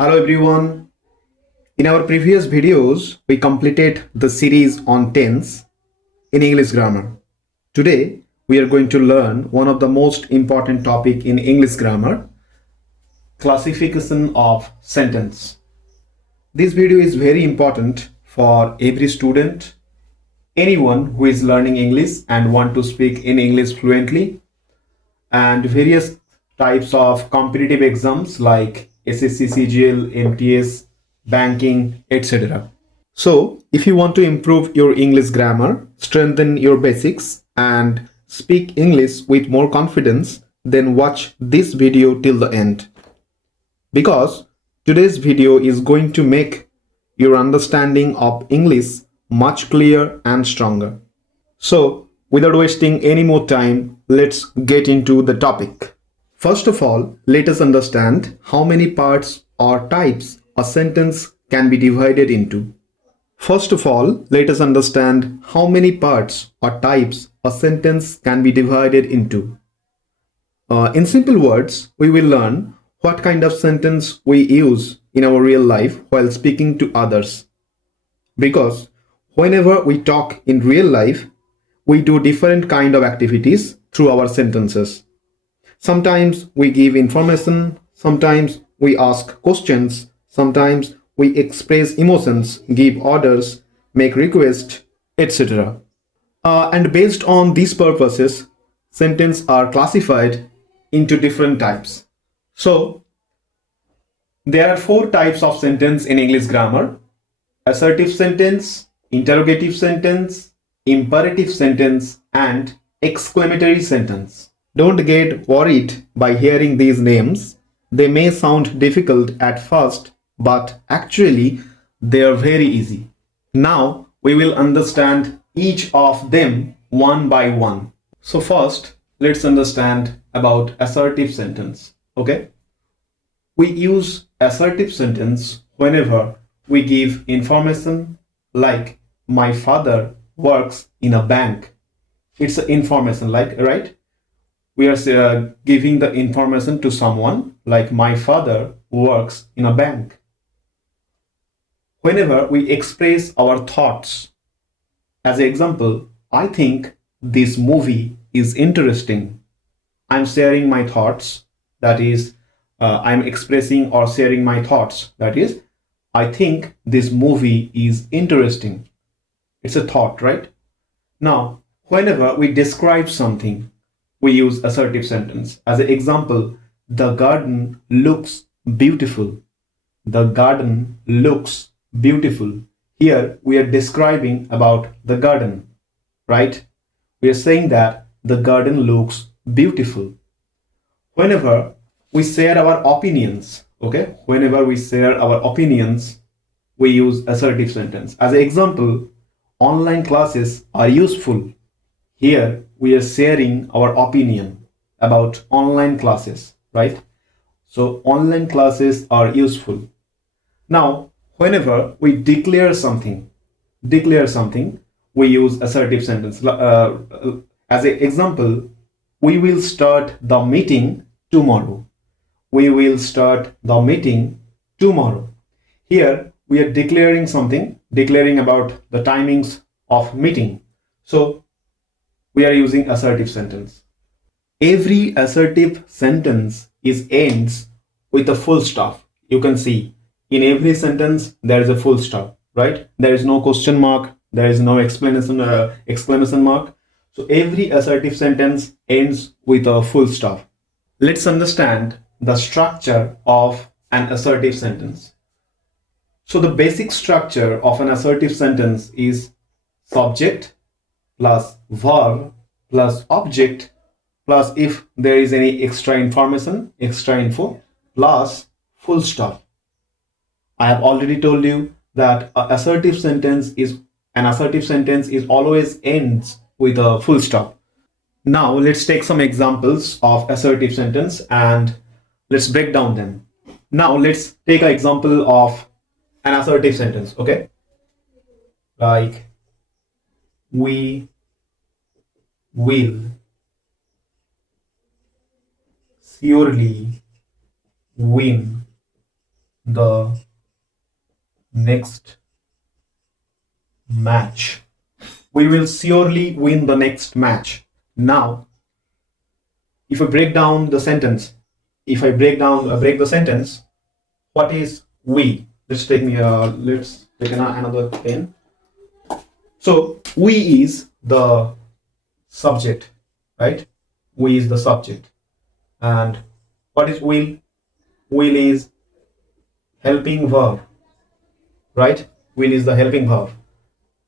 Hello everyone. In our previous videos, we completed the series on tense in English grammar. Today, we are going to learn one of the most important topic in English grammar, classification of sentence. This video is very important for every student, anyone who is learning English and want to speak in English fluently, and various types of competitive exams like SSC, CGL, MTS, banking, etc. So, if you want to improve your English grammar, strengthen your basics, and speak English with more confidence, then watch this video till the end. Because today's video is going to make your understanding of English much clearer and stronger. So, without wasting any more time, let's get into the topic. First of all, let us understand how many parts or types a sentence can be divided into. First of all, let us understand how many parts or types a sentence can be divided into. In simple words, we will learn what kind of sentence we use in our real life while speaking to others. Because whenever we talk in real life, we do different kind of activities through our sentences. Sometimes we give information, sometimes we ask questions, sometimes we express emotions, give orders, make requests, etc. And based on these purposes, sentences are classified into different types. So, there are four types of sentence in English grammar: assertive sentence, interrogative sentence, imperative sentence, and exclamatory sentence. Don't get worried by hearing these names. They may sound difficult at first, but actually they are very easy. Now we will understand each of them one by one. So first, let's understand about assertive sentence. Okay? We use assertive sentence whenever we give information like my father works in a bank. It's information, like, right? We are giving the information to someone like my father works in a bank. Whenever we express our thoughts, as an example, I think this movie is interesting. I'm sharing my thoughts, that is, I'm expressing or sharing my thoughts, that is, I think this movie is interesting. It's a thought, right? Now, whenever we describe something, we use assertive sentence. As an example, the garden looks beautiful. The garden looks beautiful. Here we are describing about the garden, right? We are saying that the garden looks beautiful. Whenever we share our opinions, okay? Whenever we share our opinions, we use assertive sentence. As an example, online classes are useful. Here we are sharing our opinion about online classes, right? So online classes are useful. Now, whenever we declare something, we use assertive sentence. As an example, we will start the meeting tomorrow. We will start the meeting tomorrow. Here we are declaring something, declaring about the timings of meeting. So we are using assertive sentence. Every assertive sentence is ends with a full stop. You can see in every sentence there is a full stop, right? There is no question mark, there is no exclamation mark. So every assertive sentence ends with a full stop. Let's understand the structure of an assertive sentence. So the basic structure of an assertive sentence is subject plus verb plus object plus if there is any extra information, extra info, plus full stop. I have already told you that an assertive sentence is always ends with a full stop. Now let's take some examples of assertive sentence and let's break down them. Now let's take an example of an assertive sentence, okay? Like we will surely win the next match. We will surely win the next match. Now, if I break down the sentence, if I break the sentence, what is we? Let's take another pen. So we is the subject, right? We is the subject. And what is will? Will is helping verb, right? Will is the helping verb.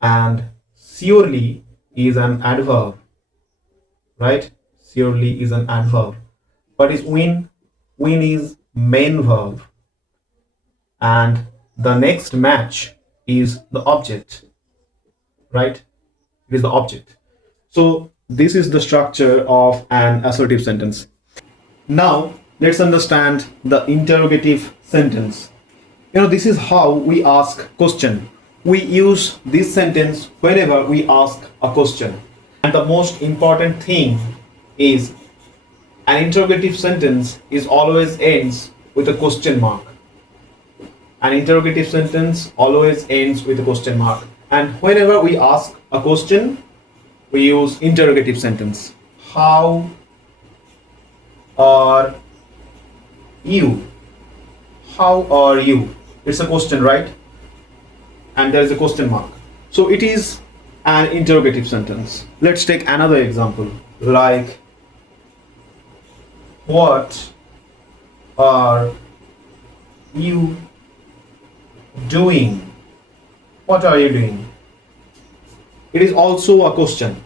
And surely is an adverb, right? Surely is an adverb. What is win? Win is main verb. And the next match is the object, right? It is the object. So this is the structure of an assertive sentence. Now let's understand the interrogative sentence. This is how we ask question. We use this sentence whenever we ask a question. And the most important thing is an interrogative sentence is always ends with a question mark. An interrogative sentence always ends with a question mark. And whenever we ask a question, we use interrogative sentence. How are you? How are you? It's a question, right? And there is a question mark. So it is an interrogative sentence. Let's take another example, like what are you doing? What are you doing? It is also a question.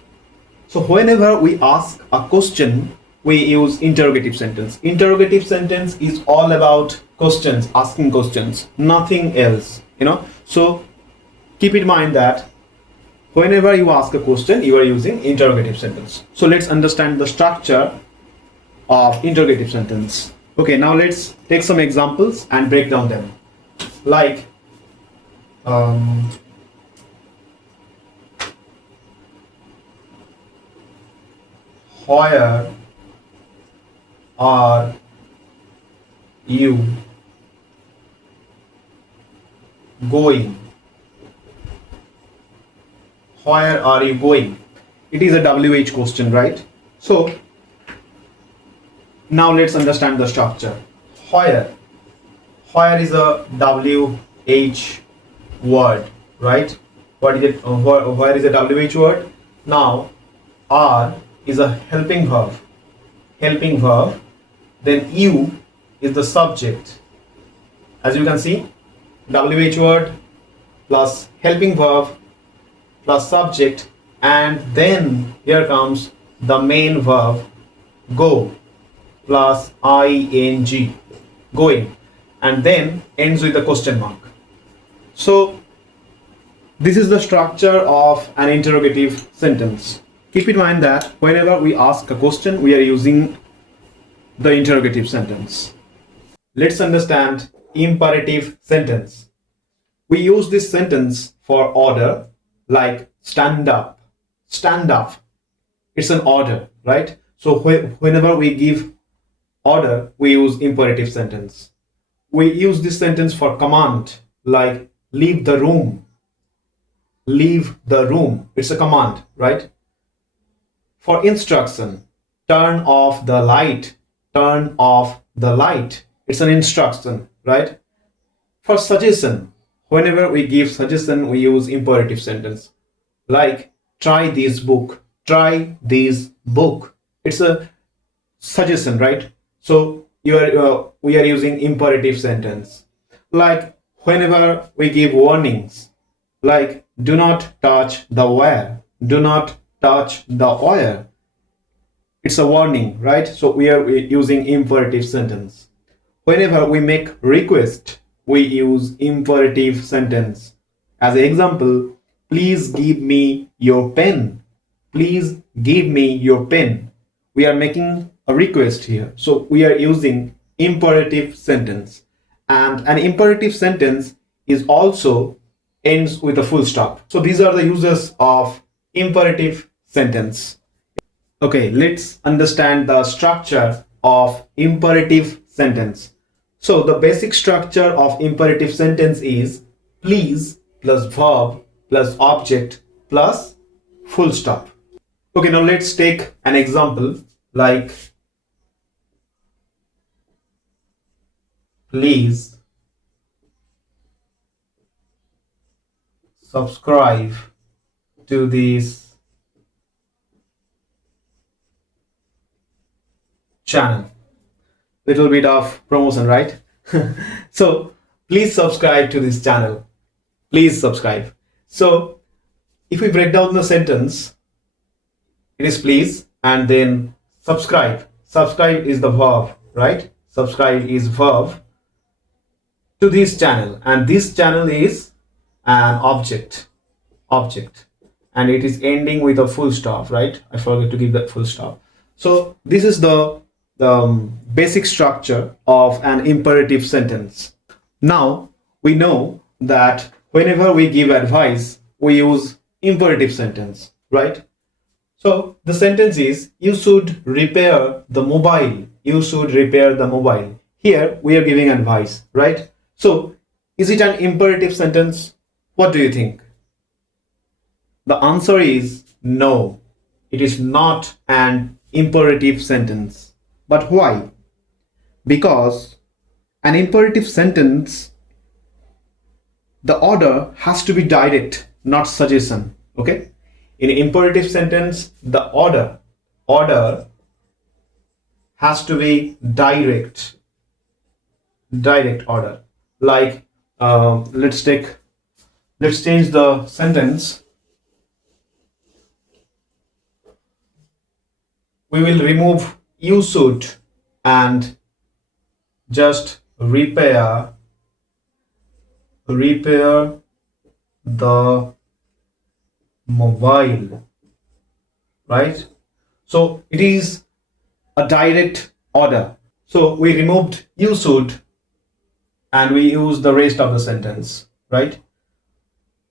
So whenever we ask a question, we use interrogative sentence. Interrogative sentence is all about questions, asking questions, nothing else. So keep in mind that whenever you ask a question, you are using interrogative sentence. So let's understand the structure of interrogative sentence. Okay, now let's take some examples and break down them. Like where are you going? Where are you going? It is a WH question, right? So now let's understand the structure. Where is a WH word, right? What is it? Where is a WH word? Now are is a helping verb. Then you is the subject. As you can see, WH word plus helping verb plus subject, and then here comes the main verb go plus ing, going, and then ends with a question mark. So this is the structure of an interrogative sentence. Keep in mind that whenever we ask a question, we are using the interrogative sentence. Let's understand imperative sentence. We use this sentence for order, like stand up. Stand up. It's an order, right? So whenever we give order, we use imperative sentence. We use this sentence for command, like leave the room. Leave the room. It's a command, right? For instruction, turn off the light. Turn off the light. It's an instruction, right? For suggestion, whenever we give suggestion, we use imperative sentence, like try this book. Try this book. It's a suggestion, right? So we are using imperative sentence. Like whenever we give warnings, like do not touch the wire. Do not touch the wire. It's a warning, right? So we are using imperative sentence. Whenever we make request, we use imperative sentence. As an example, please give me your pen. Please give me your pen. We are making a request here. So we are using imperative sentence. And an imperative sentence is also ends with a full stop. So these are the uses of imperative sentence. Okay, let's understand the structure of imperative sentence. So the basic structure of imperative sentence is please plus verb plus object plus full stop. Okay, now let's take an example like please subscribe to this channel. Little bit of promotion, right? So please subscribe to this channel. Please subscribe. So if we break down the sentence, it is please and then subscribe. Subscribe is the verb, right? Subscribe is verb to this channel, and this channel is an object, and it is ending with a full stop, right? I forgot to give that full stop. So this is the basic structure of an imperative sentence. Now we know that whenever we give advice, we use imperative sentence, right? So the sentence is you should repair the mobile. You should repair the mobile. Here we are giving advice, right? So is it an imperative sentence? What do you think? The answer is no. It is not an imperative sentence. But why? Because an imperative sentence, the order has to be direct, not suggestion. Okay? In imperative sentence, the order has to be direct order. Like let's change the sentence. We will remove you should and just repair the mobile, right? So it is a direct order. So we removed you should and we use the rest of the sentence, right?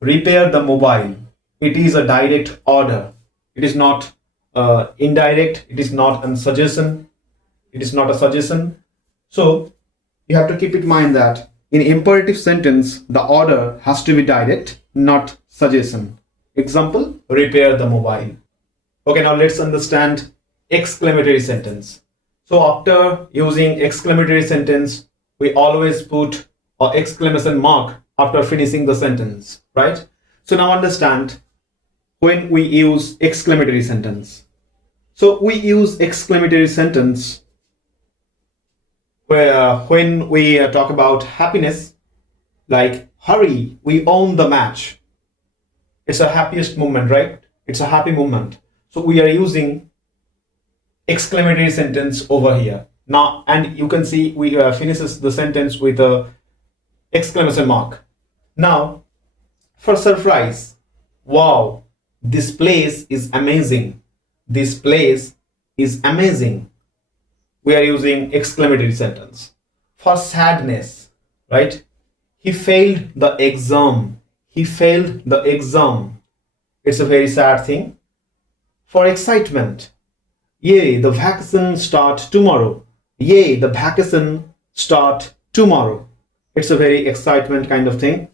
Repair the mobile. It is a direct order. It is not indirect. It is not a suggestion. It is not a suggestion. So you have to keep in mind that in imperative sentence, the order has to be direct, not suggestion. Example, repair the mobile. Okay, now let's understand exclamatory sentence. So after using exclamatory sentence, we always put an exclamation mark after finishing the sentence, right? So now understand when we use exclamatory sentence. So we use exclamatory sentence where when we talk about happiness, like hurry, we own the match. It's a happiest moment, right? It's a happy moment. So we are using exclamatory sentence over here. Now, and you can see we finishes the sentence with a exclamation mark. Now, for surprise, wow, this place is amazing. This place is amazing. We are using exclamatory sentence. For sadness, right? He failed the exam. He failed the exam. It's a very sad thing. For excitement, yay, the vacation start tomorrow. Yay, the vacation start tomorrow. It's a very excitement kind of thing.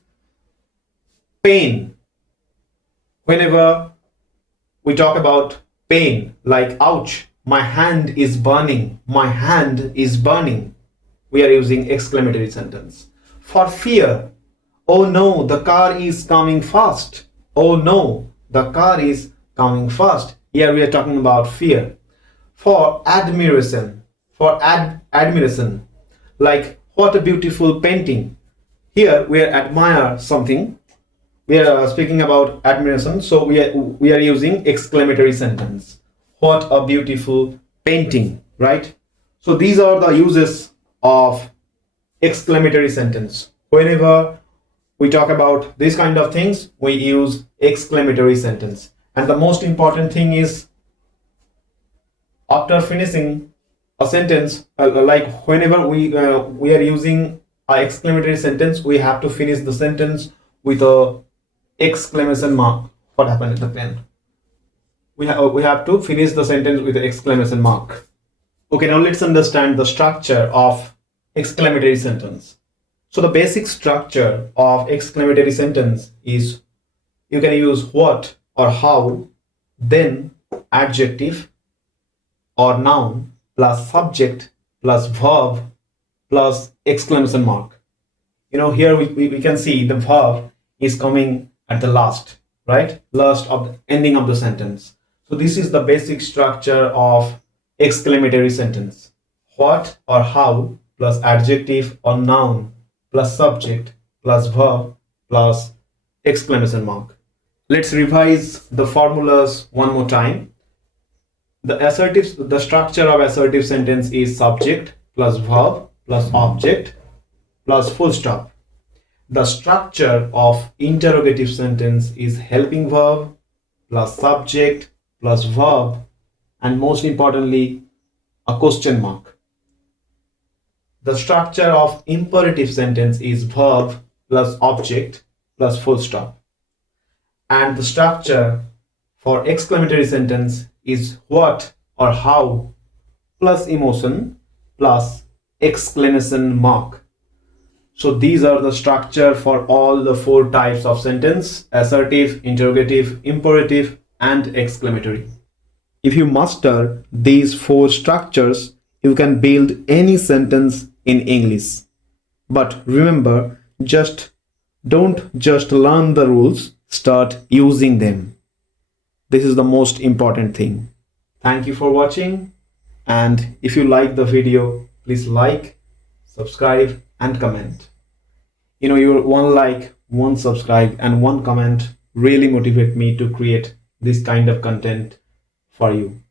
Pain. Whenever we talk about pain, like ouch, my hand is burning. My hand is burning. We are using exclamatory sentence. For fear, oh no, the car is coming fast. Oh no, the car is coming fast. Here we are talking about fear. For admiration, admiration, like what a beautiful painting. Here we are admire something. We are speaking about admiration, so we are using exclamatory sentence. What a beautiful painting, right? So these are the uses of exclamatory sentence. Whenever we talk about these kind of things, we use exclamatory sentence. And the most important thing is after finishing a sentence, like whenever we are using an exclamatory sentence, we have to finish the sentence with a exclamation mark. What happened in the pen? We have to finish the sentence with the exclamation mark. Okay, now let's understand the structure of exclamatory sentence. So the basic structure of exclamatory sentence is you can use what or how, then adjective or noun plus subject plus verb plus exclamation mark. Here we can see the verb is coming at the last, right? Last of the ending of the sentence. So this is the basic structure of exclamatory sentence. What or how plus adjective or noun plus subject plus verb plus exclamation mark. Let's revise the formulas one more time. The structure of assertive sentence is subject plus verb plus object plus full stop. The structure of interrogative sentence is helping verb plus subject plus verb and most importantly a question mark. The structure of imperative sentence is verb plus object plus full stop. And the structure for exclamatory sentence is what or how plus emotion plus exclamation mark. So these are the structure for all the 4 types of sentence: assertive, interrogative, imperative, and exclamatory. If you master these 4 structures, you can build any sentence in English. But remember, don't just learn the rules, start using them. This is the most important thing. Thank you for watching, and if you like the video, please like, subscribe, and comment. Your one like, one subscribe, and one comment really motivate me to create this kind of content for you.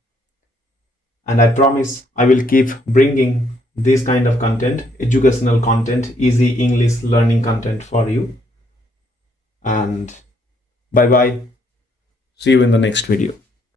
And I promise I will keep bringing this kind of content, educational content, easy English learning content for you. And bye bye. See you in the next video.